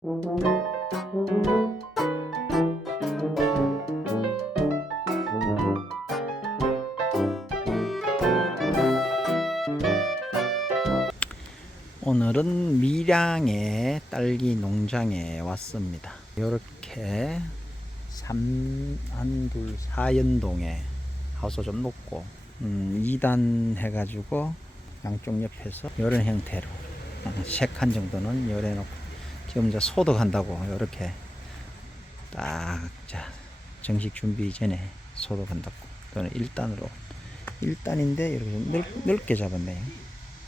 오늘은 밀양의 딸기 농장에 왔습니다. 이렇게 4연동에 하우스 좀 높고 2단 해가지고 양쪽 옆에서 이런 형태로 3칸 정도는 열어놓고 지금 이제 소독한다고 이렇게 딱 정식 준비 전에 소독한다고. 또는 1단인데 이렇게 넓게 잡았네요.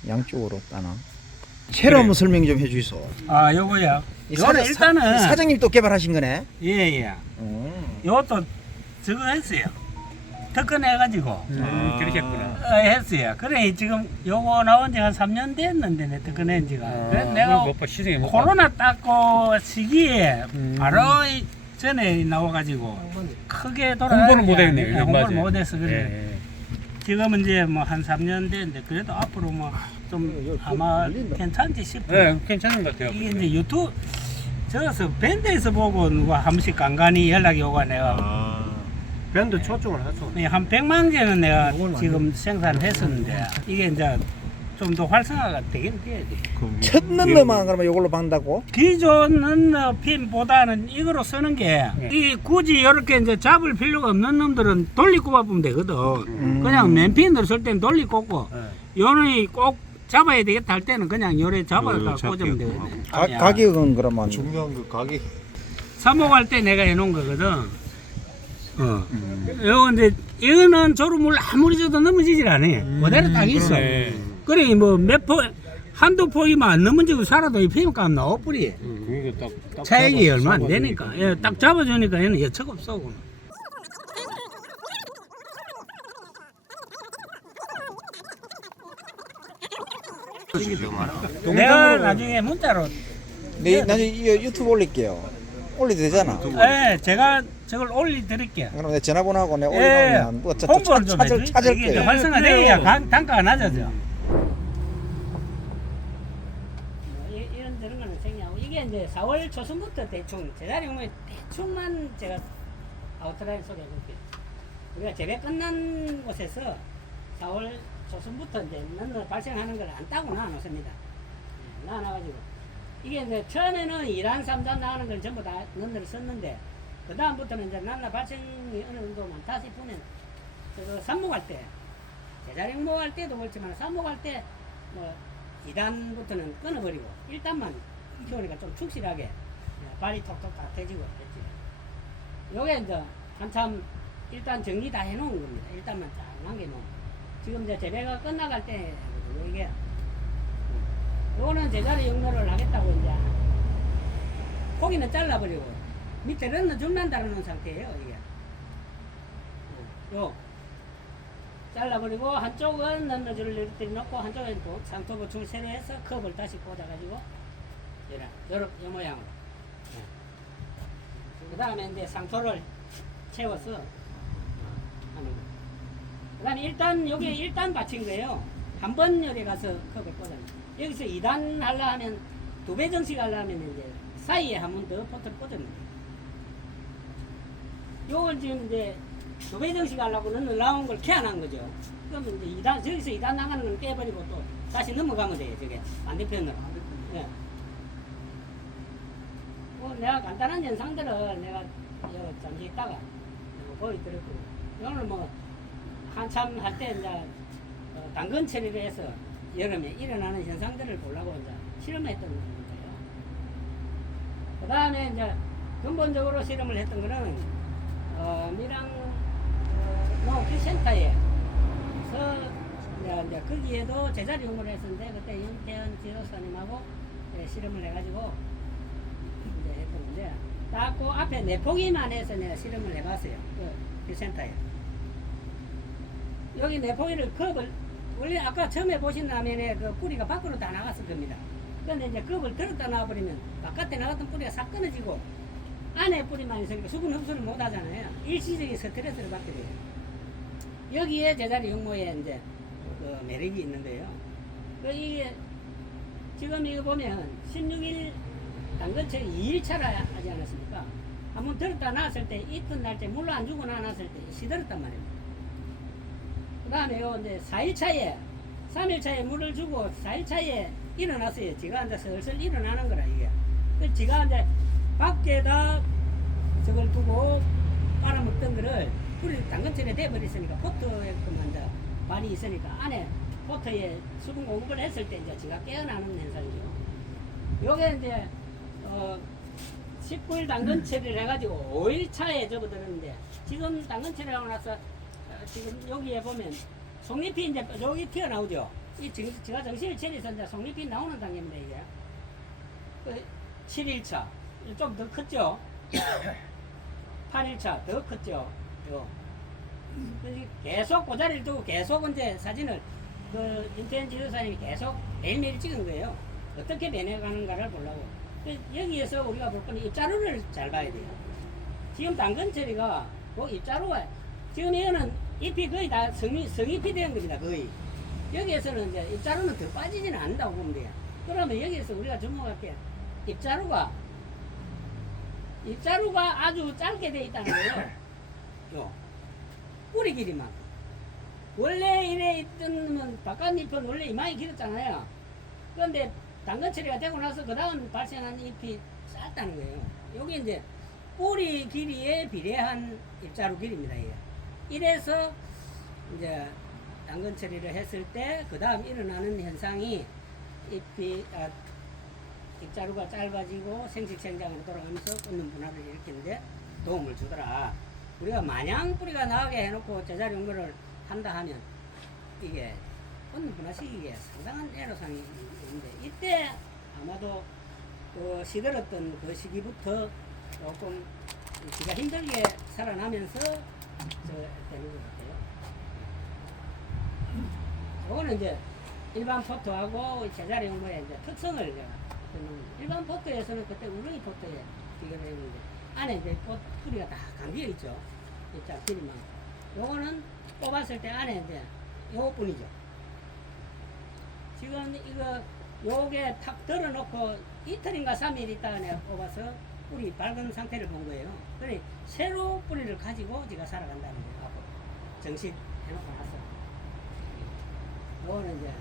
양쪽으로 따나. 새로 한번 설명 좀 해주이소. 요거야. 요거는 일단은 사장님 또 개발하신 거네. 예. 요것도 저거 했어요. 특허내가지고. 그러셨구나. 했어요. 그래 지금 요거 나온 지 한 3년 됐는데 내 특허낸 지가. 그래서 내가 시중에 못 코로나 닦고 시기에 바로 전에 나와가지고 크게 홍보를 못했네요. 홍보를 맞아요. 못해서 그래. 예. 지금은 이제 뭐 한 3년 됐는데 그래도 앞으로 뭐 좀 아마 괜찮지 싶어요. 네, 괜찮은 것 같아요. 이게 이제 유튜브 저서 밴드에서 보고 누가 한 번씩 간간히 연락이 오고 내가 밴드 초청을 하죠. 한 100만 개는 내가 지금 생산을 했었는데 이게 이제 좀 더 활성화가 되긴 돼야 돼. 첫 넘넘만 그러면 이걸로 박는다고? 기존 핀보다는 이거로 쓰는 게 이 굳이 이렇게 이제 잡을 필요가 없는 놈들은 돌리 꼽아보면 되거든. 그냥 맨핀으로 쓸 때는 돌리 꼽고 요놈이 꼭 잡아야 되겠다 할 때는 그냥 요래 잡아서 꽂으면 되거든. 가격은 그러면 중요한 그 가격. 사목할 때 내가 해놓은 거거든. 요거 이제 이거는 조류물 아무리 줘도 넘어지질 않아. 그대로 딱 있어. 그래 뭐 한두 포기만 안 넘어지고 살아도 이 피임값 나와버리. 차액이 얼마 안 되니까. 예, 딱 잡아주니까 얘는 여척 없어. 그건. 내가 나중에 문자로 나중에 유튜브 올릴게요. 올려도 되잖아. 예, 제가 저걸 올려드릴게요. 그럼 내 전화번호하고 내가 예, 올려놓으면 뭐 홍보를 좀 해줘. 이게 찾을게요. 활성화돼야 단가가 낮아져. 이런 저런 거는 생략하고 이게 이제 4월 초순부터 대충 제자리 홍보에 대충만 제가 아웃라인 소개해볼게요. 우리가 재배 끝난 곳에서 4월 초순부터 이제 넌너 발생하는 걸 안 따고 놔놓습니다. 놔놔가지고 이게 이제 처음에는 2단, 3단 나가는 걸 전부 다 넌너를 썼는데 그 다음부터는 이제 난나 발생이 어느 정도 많다 싶으면 그 삽목할 때 제자리 홍보할 때도 그렇지만 삽목할 때 뭐 2단부터는 끊어버리고 1단만 키우니까 좀 충실하게 발이 톡톡 같아지고 그랬지. 요게 이제 한참 일단 정리 다 해놓은 겁니다. 1단만 딱 남겨놓은. 지금 이제 재배가 끝나갈 때 이게 요거는 제자리 용로를 하겠다고 이제 고기는 잘라버리고 밑에 런너 죽는다는 상태예요. 이게 요 잘라버리고 한쪽은 런너줄을 이렇게 넣고 한쪽은 상토 보충을 새로 해서 컵을 다시 꽂아가지고 요런 요 모양으로 그 다음에 이제 상토를 채워서 하는 거. 그 다음에 일단 여기 1단 받친 거예요. 한 번 열에 가서 컵을 꽂아요. 여기서 2단 하려 하면 2배 정식 하려 하면 이제 사이에 한 번 더 포트를 꽂습니다. 요걸 지금 이제 2배 정식 하려고 는 나온 걸 캐안한 거죠. 그러면 이제 2단, 저기서 2단 나가는 걸 깨버리고 또 다시 넘어가면 돼요. 저게 반대편으로. 네. 내가 간단한 현상들을 내가 잠시 있다가 보여드렸고, 이거는 뭐 한참 할 때 이제 당근 처리를 해서 여름에 일어나는 현상들을 보려고 이제 실험했던 거예요. 그 다음에 이제 근본적으로 실험을 했던 거는 밀양 농업기센터에서 이제 거기에도 제자리 연구를 했었는데 그때 윤태현 지도사님하고 실험을 해가지고 이제 했던 건데 딱 그 앞에 내포기만 해서 내가 실험을 해봤어요. 그 센터에 여기 내포기를 컵을 원래 아까 처음에 보신 라면에 그 뿌리가 밖으로 다 나갔을 겁니다. 그런데 이제 컵을 들었다 놔버리면 바깥에 나갔던 뿌리가 싹 끊어지고 안에 뿌리만 있으니까 수분 흡수를 못 하잖아요. 일시적인 스트레스를 받게 돼요. 여기에 제자리 용모에 이제 그 매력이 있는데요. 그 이게 지금 이거 보면 16일 당근철이 2일차라 하지 않았습니까? 한번 들었다 놨을 때 이튿 날째 물 안 주고 놨을 때 시들었단 말입니다. 그 다음에 요 이제 4일차에 3일차에 물을 주고 4일차에 일어났어요. 지가 앉아서 슬슬 일어나는 거라 이게. 그 지가 이제 밖에다 저걸 두고 빨아먹던 거를 뿌리 당근철에 대버렸으니까 포트에 그만 이제 발이 있으니까 안에 포트에 수분 공급을 했을 때 이제 지가 깨어나는 현상이죠. 요게 이제 19일 당근 처리를 해가지고 5일 차에 접어들었는데 지금 당근 처리하고 나서 지금 여기에 보면 속잎이 이제 여기 튀어나오죠. 이 지금 제가 정신을 차려서 이제 속잎이 나오는 단계입니다 이게. 그 7일차 좀 더 컸죠. 8일차 더 컸죠. 요. 계속 그 자리를 두고 계속 이제 사진을 그 임태현 지도사님이 계속 매일매일 찍은 거예요. 어떻게 변해가는가를 보려고. 여기에서 우리가 볼 거는 입자루를 잘 봐야 돼요. 지금 당근 처리가 그 입자루가 지금 이거는 잎이 거의 다 성잎이 된 겁니다. 거의. 여기에서는 이제 입자루는 더 빠지지는 않는다고 보면 돼요. 그러면 여기에서 우리가 주목할 게 입자루가 아주 짧게 돼 있다는 거예요. 요 뿌리 길이만. 원래 이래 있던 바깥잎은 원래 이만히 길었잖아요. 그런데 당근 처리가 되고 나서 그 다음 발생한 잎이 짧다는 거예요. 여기 이제 뿌리 길이에 비례한 입자루 길이입니다. 이게. 이래서 이제 당근 처리를 했을 때 그 다음 일어나는 현상이 입자루가 짧아지고 생식생장으로 돌아가면서 꽂는 분할을 일으키는데 도움을 주더라. 우리가 마냥 뿌리가 나오게 해놓고 제자리 연구를 한다 하면 이게 꽂는 분할 시기에 상당한 애로사항이 있는데 이때 아마도 그 시들었던 그 시기부터 조금 지가 힘들게 살아나면서 되는 것 같아요. 요거는 이제 일반 포트하고 제자리 연구의 이제 특성을 일반 포트에서는 그때 우렁이 포트에 비교를 했는데 안에 이제 뿌리가 다 감겨 있죠. 입자 길이만. 요거는 뽑았을 때 안에 이제 요거뿐이죠. 지금 이거 요게 탁 들어놓고 이틀인가 3일 있다가 내가 뽑아서 뿌리 밝은 상태를 본 거예요. 그러니 새로 뿌리를 가지고 제가 살아간다는 거예요. 앞으로 정식 해놓고 나서. 요거는 이제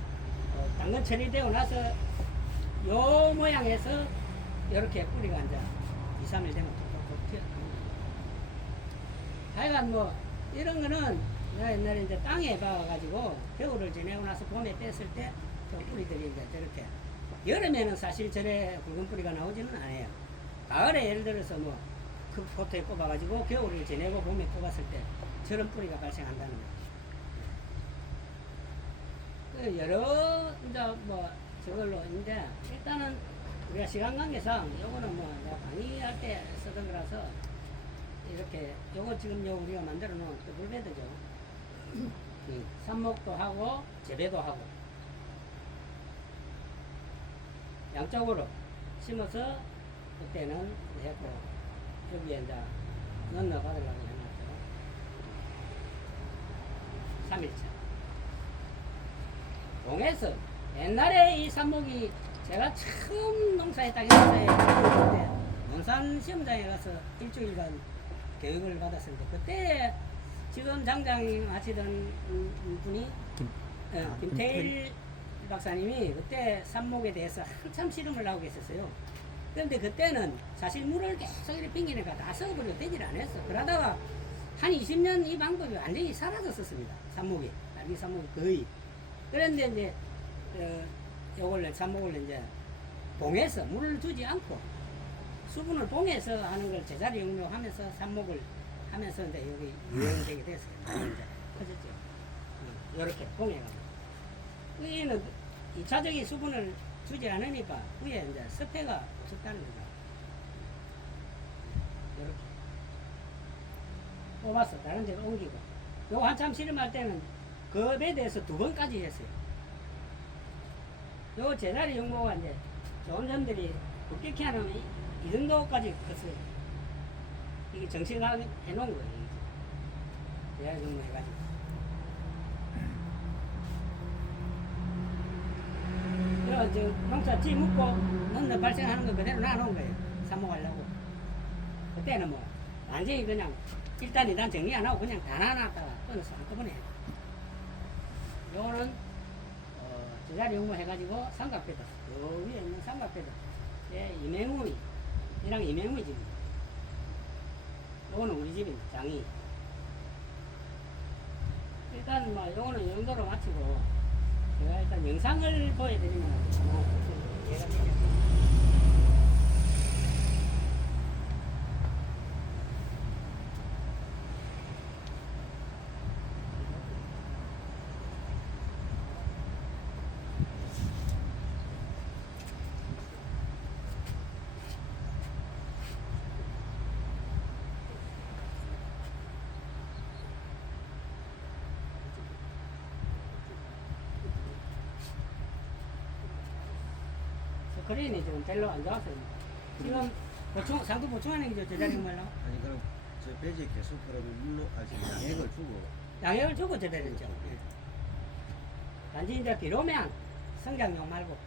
당근 처리되고 나서 요 모양에서 이렇게 뿌리가 이제 2, 3일 되면 톡톡톡 튀어나옵니다. 하여간 뭐 이런 거는 내가 옛날에 이제 땅에 박아가지고 겨울을 지내고 나서 봄에 뺐을 때 저 뿌리들이 이제 저렇게 여름에는 사실 저래 굵은 뿌리가 나오지는 않아요. 가을에 예를 들어서 뭐 그 포트에 꼽아가지고 겨울을 지내고 봄에 뽑았을 때 저런 뿌리가 발생한다는 거예요. 여러 이제 뭐 저걸로 있는데 일단은 우리가 시간 관계상 요거는 뭐 내가 강의할 때 쓰던 거라서 이렇게 요거 지금 요 우리가 만들어 놓은 더블베드죠. 삽목도 하고 재배도 하고 양쪽으로 심어서 그때는 했고 여기에 이제 넣어 받으려고 해놨죠. 3일차 동해서 옛날에 이 삽목이 제가 처음 농사에 딱 했을 때 논산 시험장에 가서 일주일간 교육을 받았을 때 그때 지금 장장 하시던 분이 김태일 박사님이 그때 삽목에 대해서 한참 실험을 하고 계셨어요. 그런데 그때는 사실 물을 계속 이렇게 빙기니까 다 썩어버리고 되질 않았어. 그러다가 한 20년 이 방법이 완전히 사라졌었습니다. 삽목이. 딸기 삽목이 거의. 그런데 이제 요걸 삽목을 이제 봉해서 물을 주지 않고 수분을 봉해서 하는 걸 제자리 응용하면서 삽목을 하면서 이제 여기 유행되게 됐어요. 이제 커졌죠. 이렇게 봉해가지고. 위에는 2차적인 수분을 주지 않으니까 위에 이제 습해가 없었다는 거죠. 이렇게 뽑아서 다른 데로 옮기고. 요 한참 실험할 때는 급에 대해서 2번까지 했어요. 요 제자리 용모가 이제 좋은 점들이 급격히 하면 이 정도까지 컸어요. 이게 정식하게 해놓은 거예요. 제자리 용모 해가지고. 그래서 저 농사 지 묻고 넣는 발생하는 거 그대로 놔놓은 거예요. 삽목하려고. 그때는 뭐 완전히 그냥 일단 일단 정리 안 하고 그냥 다 놔놨다가 끊어서 한꺼번에 해요. 요거는 제자리 용모 해가지고 삼각배드 요 위에 있는 삼각배드 예, 이맹우이 이랑 이맹우이 집입니다. 요거는 우리 집입니다. 장이. 일단 뭐 요거는 이 정도로 마치고 제가 일단 영상을 보여드리면 이해가 되겠죠. 스크린이 지금 별로 안 좋았어요. 지금 상도 보충하는 게죠, 제자리 말로. 아니 그럼 저 배지 계속 그러면 물로 아직 양액을 주고 양해를 주고 제대로죠. 예. 단지 이제 비로면 성장용 말고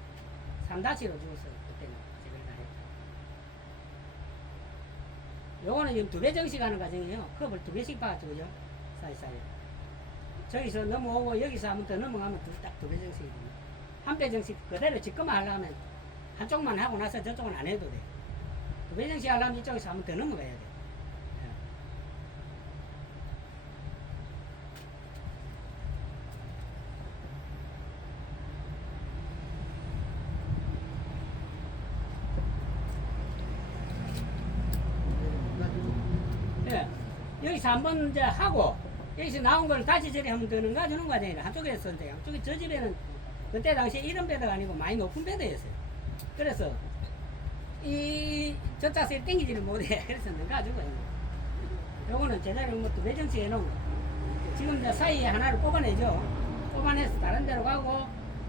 3다시로 주었어요. 그때는 제대로 다 했죠. 요거는 지금 2배 정식 하는 과정이에요. 컵을 2배씩 박아주죠. 사이사이. 저기서 넘어오고 여기서 한번 더 넘어가면 딱 2배 정식이거든요. 1배 정식 그대로 지금만 하려면 한쪽만 하고 나서 저쪽은 안 해도 돼요. 2배 정식 하려면 이쪽에서 한번 더 넘어가야 돼요. 예. 여기서 한번 이제 하고 여기서 나온 걸 다시 저리 하면 되는 거 주는 거 아니에요. 한쪽에서 이제 양쪽에 저 집에는 그때 당시에 이런 배드가 아니고 많이 높은 배드였어요. 그래서 이 저짝에 땡기지를 못해. 그래서 넣어가지고 요거는 제자리 뭐 2배 정식 해놓은 거. 지금 이제 사이에 하나를 뽑아내죠. 뽑아내서 다른 데로 가고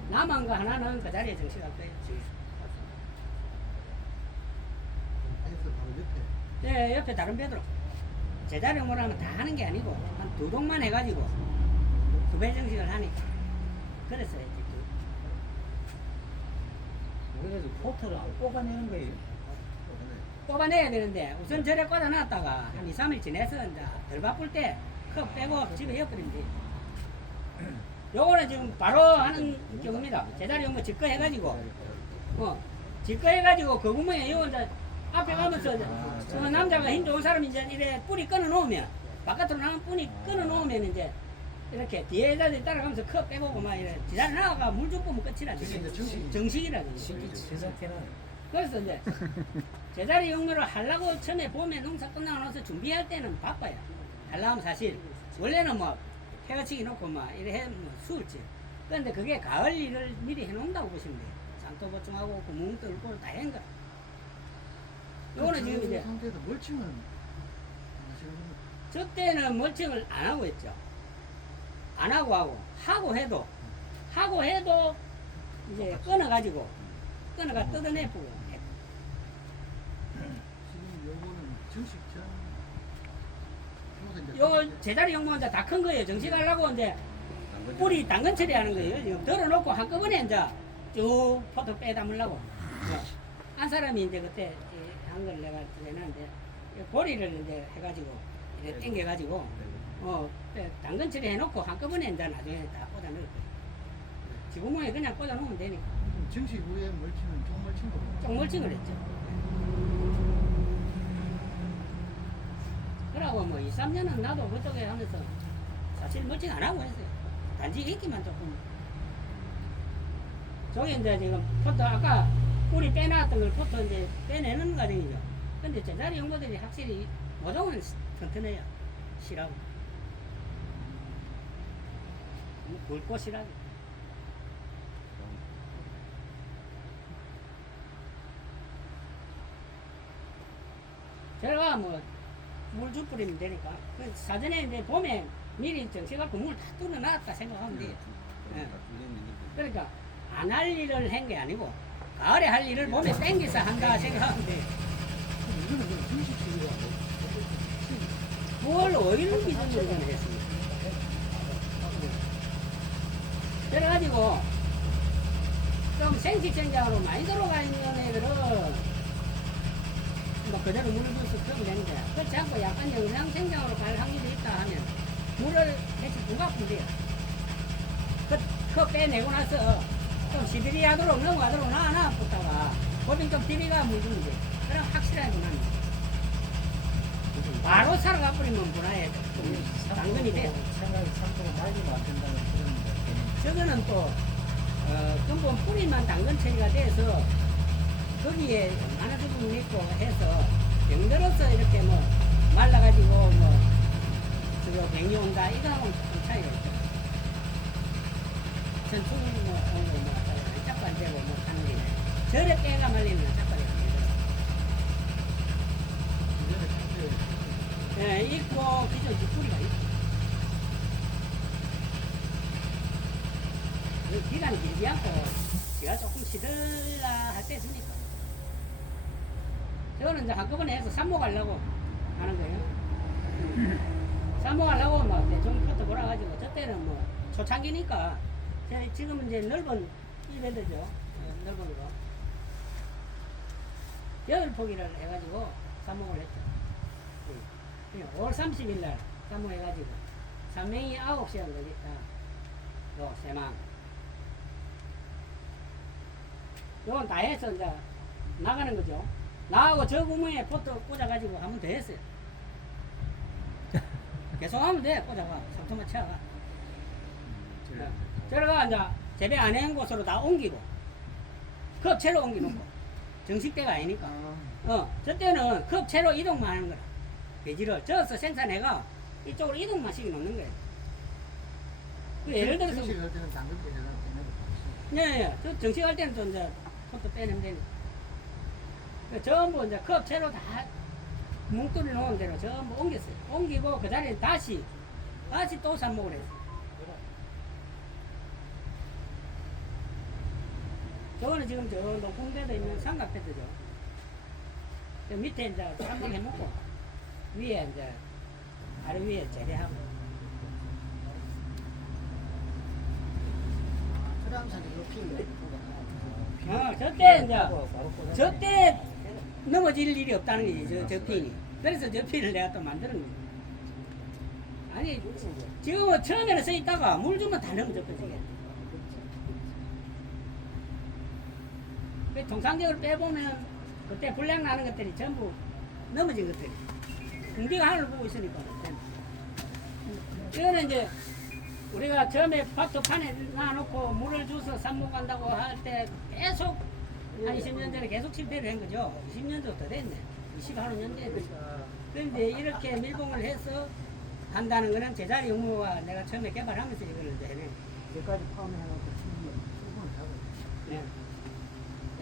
남은 거 하나는 그 자리에 정식할 거예요. 네, 옆에 다른 배드로. 제자리 용모라면 다 하는 게 아니고, 한 2동만 해가지고, 2배 정식을 하니까. 그래서 했지. 그래서 포트를 안 뽑아내는 거예요. 뽑아내야 되는데, 우선 절에 꽂아놨다가, 한 2, 3일 지내서, 이제 덜 바쁠 때, 컵 빼고 집에 엿버리면 돼. 요거는 지금 바로 하는 경우입니다. 제자리 용모 직거해가지고, 직거해가지고, 그 구멍에 요거 이제, 앞에 가면서 저 남자가 힘 좋은 사람이 이제 이래 뿌리 끊어 놓으면 바깥으로 나온 뿌리 끊어 놓으면 이제 이렇게 뒤에다 따라가면서 컵 빼보고 막 이래 지랄 나가 물 좀 뿌면 끝이라 정식이라 그래서 이제 제자리 용모를 하려고 처음에 봄에 농사 끝나고 나서 준비할 때는 바빠요. 하려면 사실 원래는 뭐 해가치기 놓고 막 이래 해 뭐 수을지 그런데 그게 가을 일을 미리 해놓는다고 보시면 돼요. 상토 보충하고 구멍 뚫고 다 한 거라. 요거는 지금 이제 상태에서 멀칭은 저 때는 멀칭을 안 하고 했죠. 안 하고 하고 해도 이제 끊어가지고 끊어가 뜯어내 보고 지금 요거는 정식 전 요 제자리 용모 이제 다 큰 거예요. 정식하려고 이제 뿌리 당근 처리하는 거예요. 지금 덜어놓고 한꺼번에 이제 쭉 포도 빼 담으려고 한 사람이 이제 그때 한 걸 내가 내놨는데 보리를 이제 해가지고 이렇게 당겨가지고 당근 처리 해놓고 한꺼번에 이제 나중에 다 꽂아 넣을 거예요. 지구멍에 그냥 꽂아 놓으면 되니까. 정식 후에 멀칭은 쪽멀칭도 쪽멀칭을 했죠. 그러고 뭐 2, 3년은 나도 그쪽에 하면서 사실 멀칭 안 하고 했어요. 단지 있기만 조금. 저기 이제 지금 포토 아까 뿌리 빼놨던 걸 포토 이제 빼내는 과정이죠. 근데 제자리 용모들이 확실히 모종은 튼튼해요. 실하고. 굵고 실하고. 제가 뭐 물 주 뿌리면 되니까 그 사전에 이제 봄에 미리 정식갖고 물 다 뚫어놨다 생각하면 돼요. 예. 그러니까 안 할 일을 한 게 아니고 가을에 할 일을 봄에 땡겨서 한다 생각하면 돼요. 이거는 그럼 정식식으로 9월 5일 기준으로 저는 했습니다. 그래가지고 좀 정식생장으로 많이 들어가 있는 애들은 뭐 그대로 물을 줘서 크면 되는데 그렇지 않고 약간 영양생장으로 갈 확률이 있다 하면 물을 대체 누가 뿌려요? 그거 빼내고 나서 좀 시베리아도록 넘어가도록 놔붙다가 거긴 좀 비비가 물 주면 돼. 그럼 확실하게 납니다. 바로 살아가 버리면 분화에 당근이 돼. 생각이 상도가 말리면 안 된다는 그런 저거는 또 근본 뿌리만 당근 처리가 돼서 거기에 많은 부분이 있고 해서 병들어서 이렇게 뭐 말라가지고 뭐 저거 병이 온다 이거하고는 조금 차이가 있죠. 전충 뭐 온거 뭐 짝도 안 되고 뭐 하는 게 저래 빼가 말리면 짝도 안 되고. 예, 있고 기존 뒷뿌리가 있고. 기간이 길지 않고 제가 조금 시들라 할 때 있으니까 저거는 이제 한꺼번에 해서 삽목하려고 하는 거예요. 삽목하려고 막 대충 포트 몰아가지고 저 때는 뭐 초창기니까 지금은 이제 넓은 이베드죠. 넓은 거 8포기를 해가지고 삽목을 했죠. 5월 30일 날 삽목해가지고 삼맹이 9시간 걸렸다. 요 세망 요건 다 해서 이제 나가는 거죠. 나하고 저 구멍에 포트 꽂아가지고 한 번 더 했어요. 계속 하면 돼. 꽂아가. 상토만 쳐가. 저래가 이제 재배 안 한 곳으로 다 옮기고 컵채로 옮겨놓고 정식 때가 아니니까. 저 때는 컵채로 이동만 하는 거라. 배지를 저어서 생산해가 이쪽으로 이동만 시켜 놓는 거예요. 그 예를 들어서 정식할 때는 당근 빼내는 거 네, 저 정식할 때는 좀 이제 손도 빼내면 되니까. 전부 이제 컵채로 다 뭉뚱이 놓은 대로 전부 옮겼어요. 옮기고 그 자리에 다시 또 삽목을 했어요. 저거는 지금 저 높은데도 있는 삼각배드죠. 저 밑에 이제 삽목 해놓고 위에 이제 아래 위에 재배하고. 그다음산이 이렇게 저때 넘어질 일이 없다는 거지, 저 핀이. 그래서 저 핀을 내가 또 만드는 거지. 아니, 지금은 처음에는 서 있다가 물 주면 다 넘어졌거든. 그 통상적으로 빼보면 그때 불량 나는 것들이 전부 넘어진 것들이. 공기가 하늘을 보고 있으니까. 이거는 이제 우리가 처음에 밭토판에 놔놓고 물을 줘서 삽목한다고 할 때 계속 한 20년 전에 계속 실패를 한 거죠. 20년도 더 됐네. 20년 됐네. 그런데 이렇게 밀봉을 해서 한다는 거는 제자리 용무가 내가 처음에 개발하면서 이걸 이제 해내. 여기까지 포함해놓고 충분히 하고 네.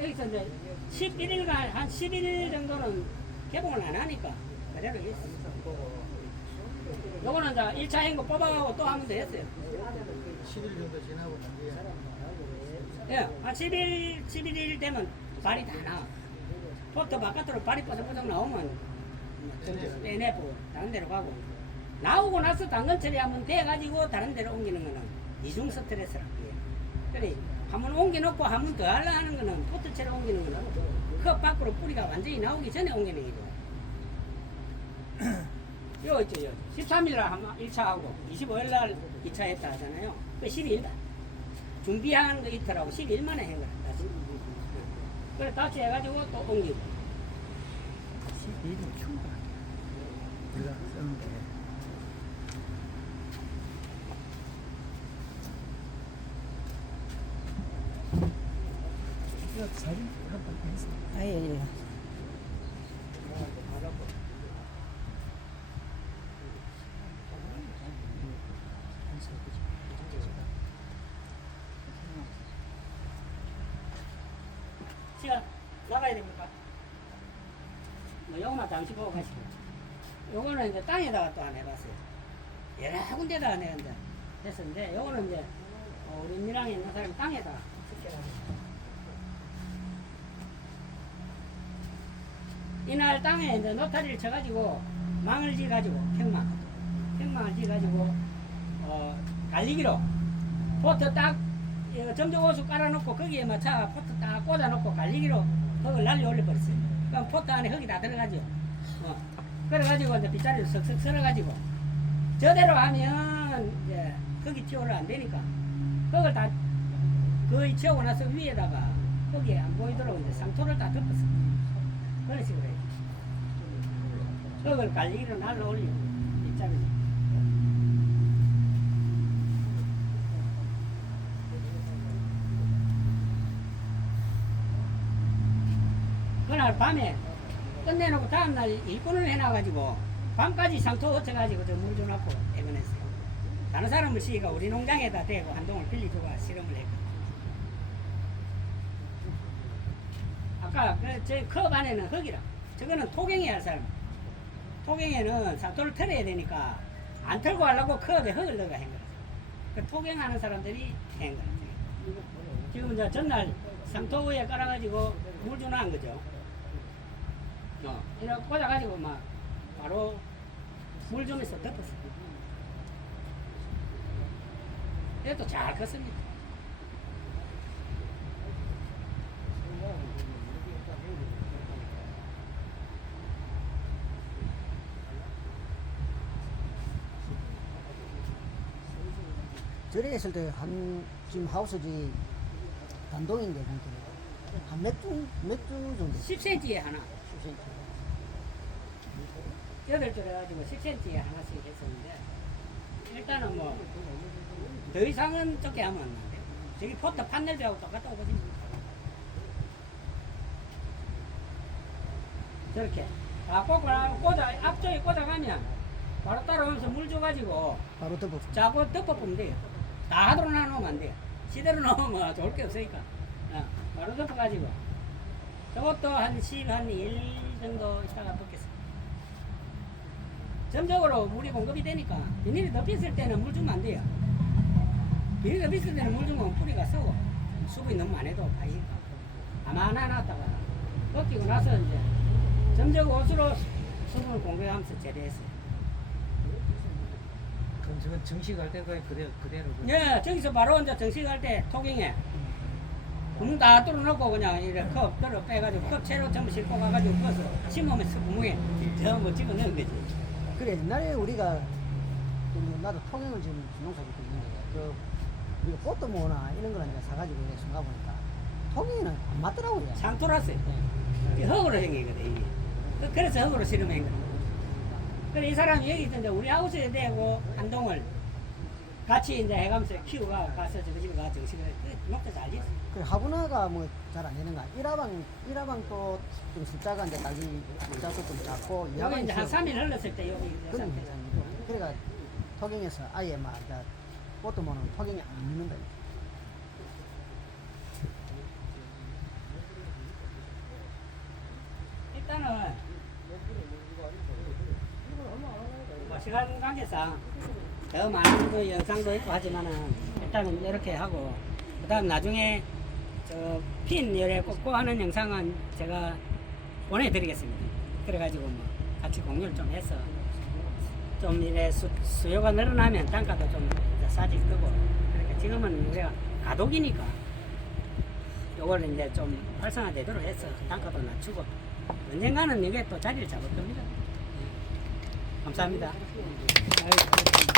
여기서 이제 11일간 한 11일 정도는 개봉을 안 하니까 그대로 있어. 요거는 이제 1차 행거 뽑아가고 또 한 번 더 했어요. 10일 정도 지나고 난 뒤에 예, 한 11일 되면 발이 다 나. 포트 바깥으로 발이 뽀석뽀석 나오면 좀 빼내고 다른 데로 가고. 나오고 나서 당근 처리하면 돼가지고 다른 데로 옮기는 거는 이중 스트레스라. 그래, 한 번 옮겨놓고 한 번 더 하려 하는 거는 포트 처리 옮기는 거는 컵 밖으로 뿌리가 완전히 나오기 전에 옮기는 거죠. 요 있죠, 요. 13일 날 1차 하고 25일 날 2차 했다 하잖아요. 그 12일 준비하는 거 있더라고. 12일 만에 한 거야. 다시. 그래, 다시 해가지고 또 옮기고. 12일은 충분하게 우리가 쓰는데 이거 사진 한번 했어. 예. 시간 나가야 됩니까? 뭐 요거만 잠시 보고 가시고. 요거는 이제 땅에다가 또 안 해봤어요. 여러 군데다가 내가 이제 했었는데, 요거는 이제 우리 미랑에 있는 사람이 땅에다가 시켜가지고. 이날 땅에 이제 노타리를 쳐가지고 망을 지어가지고 평망을 지어가지고 달리기로 포트 딱 이거 점적호수 깔아놓고 거기에 마차 포트 딱 꽂아놓고 갈리기로 흙을 날려 올려버렸어요. 그럼 포트 안에 흙이 다 들어가죠. 그래가지고 이제 빗자리로 석석 썰어가지고 저대로 하면 이제 흙이 튀어올라 안 되니까 흙을 다 거의 채우고 나서 위에다가 흙이 안 보이도록 이제 상토를 다 덮었어요. 그런 식으로 해요. 흙을 갈리기로 날려 올리고 빗자리로. 그날 밤에 끝내놓고 다음날 일꾼을 해놔가지고 밤까지 상토 얻혀가지고 저 물 줘놓고 퇴근했어요. 다른 사람을 시기가 우리 농장에다 대고 한동을 빌리주고 실험을 했거든요. 아까 저컵 안에는 흙이라. 저거는 토경이 할 사람. 토경에는 상토를 털어야 되니까 안 털고 하려고 컵에 흙을 넣어가 한 거죠. 그 토경하는 사람들이 한 거죠. 지금 이제 전날 상토 위에 깔아가지고 물 주놓은 거죠. 이렇게 꽂아가지고 막 바로 물 주면서 덮었어요. 그래도 잘 컸습니다. 저래 했을 때 지금 하우스지 단동인데 한 몇 중 정도? 10cm에 하나. 10cm. 8줄 해가지고 10cm에 하나씩 했었는데 일단은 뭐 더 이상은 적게 하면 안 돼요. 저기 포트 판넬하고 똑같다고 보시면 돼요. 저렇게 다 꽂아 앞쪽에 꽂아가면 바로 따라오면서 물 줘가지고 바로 덮어. 자꾸 덮어보면 돼요. 다 하도록 놔놓으면 안 돼요. 시대로 놓으면 좋을 게 없으니까. 바로 덮어가지고 저것도 한 1 정도 있다가 덮겠습니다. 점적으로 물이 공급이 되니까 비닐이 덮였을 때는 물 주면 안 돼요. 비닐이 덮였을 때는 물 주면 뿌리가 썩어. 수분이 너무 안 해도 파이니까. 가만히 놨다가 꺾이고 나서 이제 점적 옷으로 수분을 공급하면서 재배했어요. 그럼 저건 정식할 때 거의 그대로 예, 저기서 바로 이제 정식할 때 토경에 구멍 다 뚫어놓고 그냥 이렇게 컵 들어 빼가지고 컵 채로 전부 싣고 가가지고 그것을 심으면서 구멍에 전부 집어넣은 거지. 그래 옛날에 우리가 나도 통영을 지금 농사 짓고 있는데 우리가 꽃도 뭐나 이런 거는 이제 사가지고 이렇게 심가 보니까 통영에는 안 맞더라고요. 상토라스 흙으로 생기거든 이게. 그래서 흙으로 실험한 거야. 그래 이 사람이 여기 있는데 우리 하우스에 대고 한동을 같이 이제 해가면서 키우고 가서 저 집에 가서 정식을 해. 녹도 잘 지었어. 그 하부나가 뭐 잘 안 되는가? 1화방 또 좀 숫자가 이제 자기 숫자도 좀 작고 여기 이제 한 3일 흘렀을 때 여기 이 그런 상태. 괜찮은데 그래가 토경에서 아예 막 꽃도 뭐는 토경이 안 있는다. 일단은 뭐 시간 관계상 더 많은 그 영상도 있고 하지만은 일단은 이렇게 하고 그다음 나중에 저 핀 열에 꽂고 하는 영상은 제가 보내드리겠습니다. 그래가지고 뭐 같이 공유를 좀 해서 좀 이래 수요가 늘어나면 단가도 좀 싸질 거고 그러니까 지금은 우리가 가독이니까 요걸 이제 좀 활성화되도록 해서 단가도 낮추고 언젠가는 이게 또 자리를 잡을 겁니다. 감사합니다. 아이고.